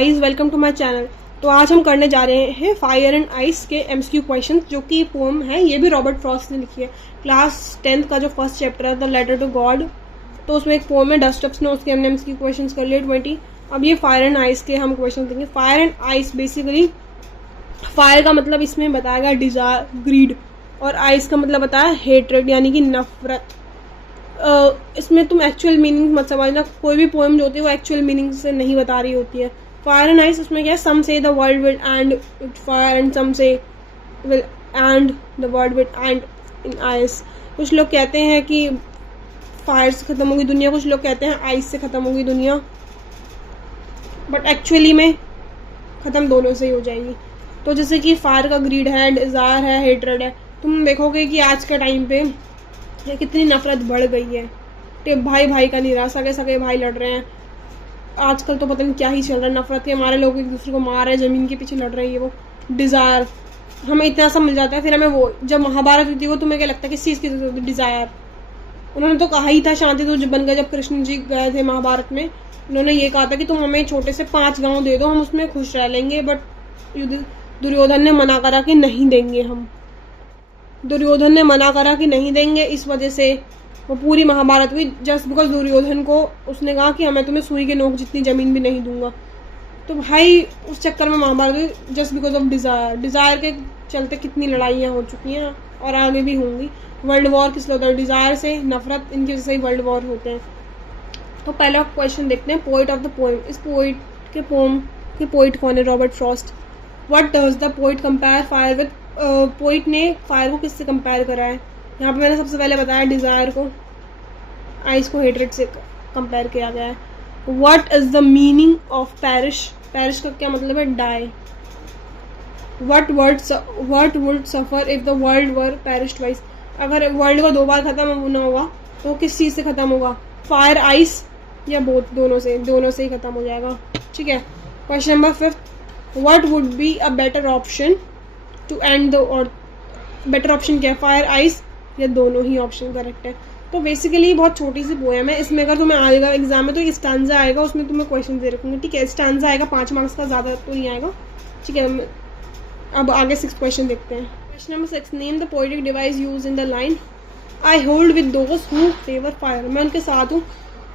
Guys, welcome to my channel. तो आज हम करने जा रहे हैं फायर एंड आइस के एमसीक्यू क्वेश्चन, जो कि पोम है। ये भी रॉबर्ट फ्रॉस्ट ने लिखी है। क्लास 10th का जो फर्स्ट चैप्टर है द लेटर टू गॉड, तो उसमें एक पोम है डस्टअप्स ने, उसके हमने एमसीक्यू क्वेश्चन कर लिए 20। अब ये फायर एंड आइस के हम क्वेश्चन देंगे। Fire and ice basically, fire का मतलब इसमें बताया गया डिजायर, ग्रीड, और आइस का मतलब बताया हेट्रेड यानी कि नफरत। इसमें तुम एक्चुअल मीनिंग मत समझना, कोई भी पोएम जो होती है वो एक्चुअल मीनिंग से नहीं बता रही होती है। फायर एंड आइस उसमें क्या है, some say the world will end with fire and some say will end the world will end in ice. कुछ लोग कहते हैं कि फायर से ख़त्म होगी दुनिया, कुछ लोग कहते हैं आइस से ख़त्म होगी दुनिया, बट एक्चुअली में ख़त्म दोनों से ही हो जाएगी। तो जैसे कि फायर का ग्रीड है, डिज़ायर है, हेट्रेड है। तुम देखोगे कि आज के टाइम पे कितनी नफरत बढ़ गई है। कि भाई भाई का नहीं रहा, सगे सगे भाई लड़ रहे हैं। आजकल तो पता नहीं क्या ही चल रहा है, नफरत के हमारे लोग एक दूसरे को मार रहे हैं, ज़मीन के पीछे लड़ रहे हैं। ये वो डिज़ायर हमें इतना सा मिल जाता है, फिर हमें वो जब महाभारत हुई थी वो तुम्हें क्या लगता है किस चीज़ की डिज़ायर। उन्होंने तो कहा ही था शांति दूत बन गए, जब कृष्ण जी गए थे महाभारत में, उन्होंने ये कहा था कि तुम हमें छोटे से 5 गाँव दे दो, हम उसमें खुश रह लेंगे। बट दुर्योधन ने मना करा कि नहीं देंगे हम। दुर्योधन ने मना करा कि नहीं देंगे, इस वजह से वो पूरी महाभारत हुई। जस्ट बिकॉज दुर्योधन को उसने कहा कि मैं तुम्हें सुई के नोक जितनी ज़मीन भी नहीं दूंगा। तो भाई उस चक्कर में महाभारत हुई, just because of desire. Desire के चलते कितनी लड़ाइयाँ हो चुकी हैं और आगे भी होंगी। वर्ल्ड वॉर किस लिए होता है? डिज़ायर से, नफरत, इनकी वजह से ही वर्ल्ड वॉर होते हैं। तो पहला क्वेश्चन देखते हैं, पोइट ऑफ द पोएम। इस पोइट के पोम के पोइट कौन है? Robert Frost. What does the poet compare fire with? Poet ने फायर को किससे कंपेयर करा है? यहाँ पे मैंने सबसे पहले बताया डिज़ायर को, आइस को हेट्रेड से कंपेयर किया गया है। What is the meaning of perish? Perish का क्या मतलब है? Die. What would suffer if the world were perish twice? अगर वर्ल्ड को 2 बार खत्म होना होगा तो किस चीज़ से खत्म होगा? फायर, आइस या बोथ? दोनों से ही खत्म हो जाएगा। ठीक है। Question number 5, what would be a better option to end the, और बेटर ऑप्शन क्या है? फायर, आइस या दोनों ही ऑप्शन करेक्ट है। तो बेसिकली बहुत छोटी सी पोएम है। इसमें अगर तुम्हें आएगा एग्जाम में तो एक स्टैंजा आएगा, उसमें तुम्हें क्वेश्चन दे रखूँगी। ठीक है, स्टैंजा आएगा 5 मार्क्स का, ज़्यादा तो नहीं आएगा। ठीक है, अब आगे 6 क्वेश्चन देखते हैं। Question number 6, name the poetic device use in the line I hold with those who favour fire. मैं उनके साथ हूँ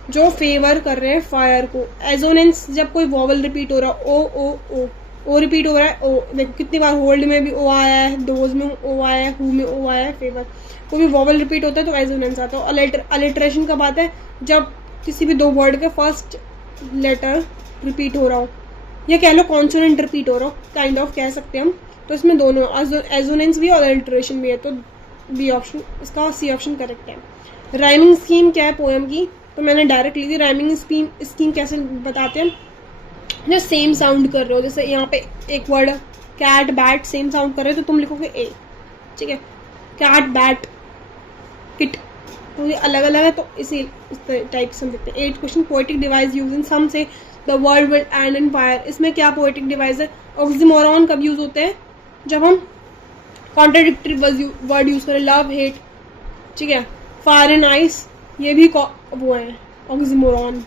जो फेवर कर रहे हैं फायर को। एजोनेंस, जब कोई वॉवल रिपीट हो रहा है, ओ रिपीट हो रहा है, ओ देखो कितनी बार होल्ड में भी ओ आया है, दोज में ओ आया है, हु में ओ आया है, फेवर। कोई भी वॉवल रिपीट होता है तो एजोनेंस आता है। अलिटरेशन कब आता है? जब किसी भी 2 वर्ड का फर्स्ट लेटर रिपीट हो रहा हो, या कह लो कॉन्सोनेंट रिपीट हो रहा हो, काइंड ऑफ कह सकते हैं हम। तो इसमें दोनों एजोनेंस भी और अलिटरेशन भी है, तो बी ऑप्शन, इसका सी ऑप्शन करेक्ट है। राइमिंग स्कीम क्या है पोएम की? तो मैंने डायरेक्ट ली थी। राइमिंग स्कीम कैसे बताते हैं? जो सेम साउंड कर रहे हो, जैसे यहाँ पे एक word cat, bat, same sound कर रहे हो तो तुम लिखोगे ए। ठीक है, कैट, बैट, किट, तो ये अलग अलग है, तो इस टाइप से हम देखते हैं। 8 question, poetic device use in some say the world will end in fire. इसमें क्या पोएटिक डिवाइस है? ऑक्सीमोरॉन कब यूज होते हैं? जब हम कॉन्ट्राडिक्टरी वर्ड यूज करें, लव, हेट। ठीक है, फायर एंड आइस, ये भी वो है ऑक्सीमोरॉन।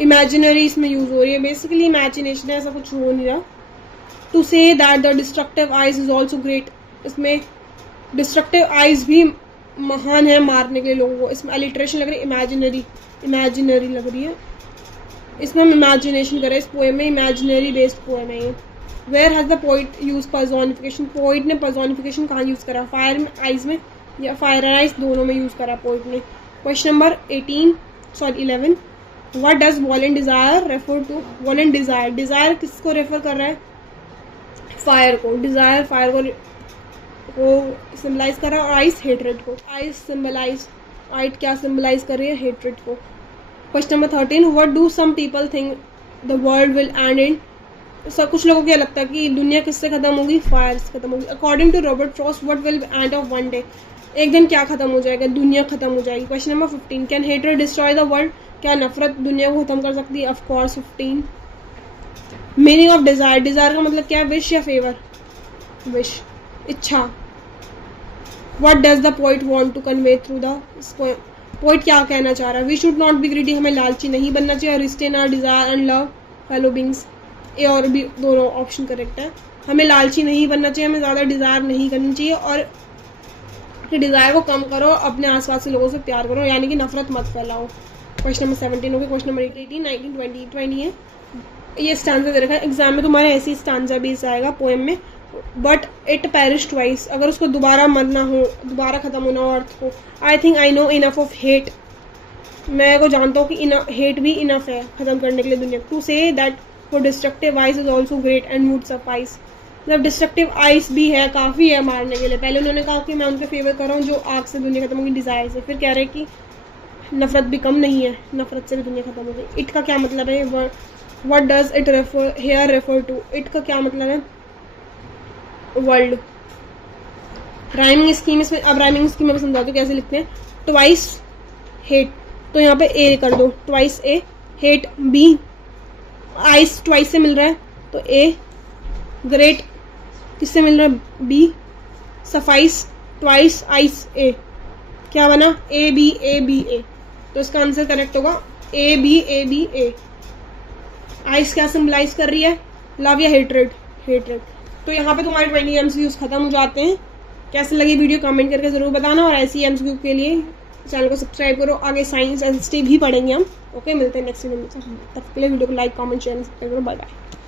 इमेजिनरी इसमें यूज हो रही है, बेसिकली इमेजिनेशन है, ऐसा कुछ हो नहीं रहा। To say that the destructive ice is also great, इसमें डिस्ट्रक्टिव आइज भी महान है मारने के लिए लोगों को। इसमें अलिटरेशन लग रही है, इमेजिनरी लग रही है। इसमें हम इमेजिनेशन करें, इस पोएम में इमेजिनरी बेस्ड पोएम है ये। Where has the poet use personification? Poet ने पर्सोनिफिकेशन कहाँ यूज करा? फायर में, आइज में, या फायर एंड आइस दोनों में यूज करा पोइट ने। Question number 11, what does violent desire refer to? Violent desire, desire किसको रेफर कर रहा है? फायर को। डिजायर फायर को सिंबलाइज कर रहा है, और आइस हेट्रेड को। आइट क्या सिंबलाइज कर रही है? हेट्रेड को। Question number 13, what do some people think the world will end in? कुछ लोगों को क्या लगता है कि दुनिया किससे खत्म होगी? फायर से खत्म होगी। According to Robert Frost, what will end of one day? एक दिन क्या खत्म हो जाएगा? दुनिया खत्म हो जाएगी। Question number 15, can hatred destroy the world? क्या नफरत दुनिया को खत्म कर सकती है? Of course. 15, meaning of desire, desire का मतलब क्या है? विश या फेवर? विश, इच्छा। What does the poet want to convey through the? Poet क्या कहना चाह रहा है? We should not be greedy, हमें लालची नहीं बनना चाहिए। Restrain our desire and love fellow beings, ए और बी दोनों ऑप्शन करेक्ट है। हमें लालची नहीं बनना चाहिए, हमें ज़्यादा डिज़ायर नहीं करनी चाहिए, और अपने डिज़ायर को कम करो, अपने आसपास के लोगों से प्यार करो, यानी कि नफरत मत फैलाओ। क्वेश्चन नंबर 17 हो गया। क्वेश्चन नंबर 18, 19, 20, 20 है। ये स्टांजा दे रखा है एग्जाम में, तुम्हारे ऐसी स्टांजा भी आएगा पोएम में। बट इट पेरिश ट्वाइस, अगर उसको दोबारा मरना हो, दोबारा ख़त्म होना हो अर्थ को। I think I know enough of hate, मैं को जानता हूँ कि हेट भी इनफ है ख़त्म करने के लिए दुनिया। To say that for destructive ice is also great and would suffice, मतलब डिस्ट्रक्टिव आइस भी है, काफ़ी है मारने के लिए। पहले उन्होंने कहा कि मैं उनके फेवर कर रहा हूँ जो आग से दुनिया खत्म होगी, डिज़ायर से। फिर कह रहे हैं कि नफरत भी कम नहीं है, नफरत से भी दुनिया खत्म हो गई। इट का क्या मतलब है? What does it refer here refer to? It का क्या मतलब है? वर्ल्ड। राइमिंग स्कीम, इसमें अब राइमिंग स्कीम में समझाती हूँ कैसे लिखते हैं। ट्वाइस हेट, तो यहाँ पे ए कर दो, ट्वाइस ए हेट। बी आइस ट्वाइस से मिल रहा है तो ए। ग्रेट किससे मिल रहा है? B. Suffice twice ice A, क्या बना? A B A B A. तो इसका आंसर करेक्ट होगा A B A B A. Ice क्या सिंबलाइज कर रही है? लव या हेट्रेड? हेट्रेड। तो यहाँ पे तुम्हारे 20 MCQs खत्म हो जाते हैं। कैसे लगी वीडियो कमेंट करके ज़रूर बताना, और ऐसी MCQ के लिए चैनल को सब्सक्राइब करो। आगे साइंस एंड हिस्ट्री भी पढ़ेंगे हम। ओके, मिलते हैं नेक्स्ट वीडियो में। तब तक के लिए वीडियो को लाइक कमेंट शेयर सब्सक्राइब करो। Bye bye.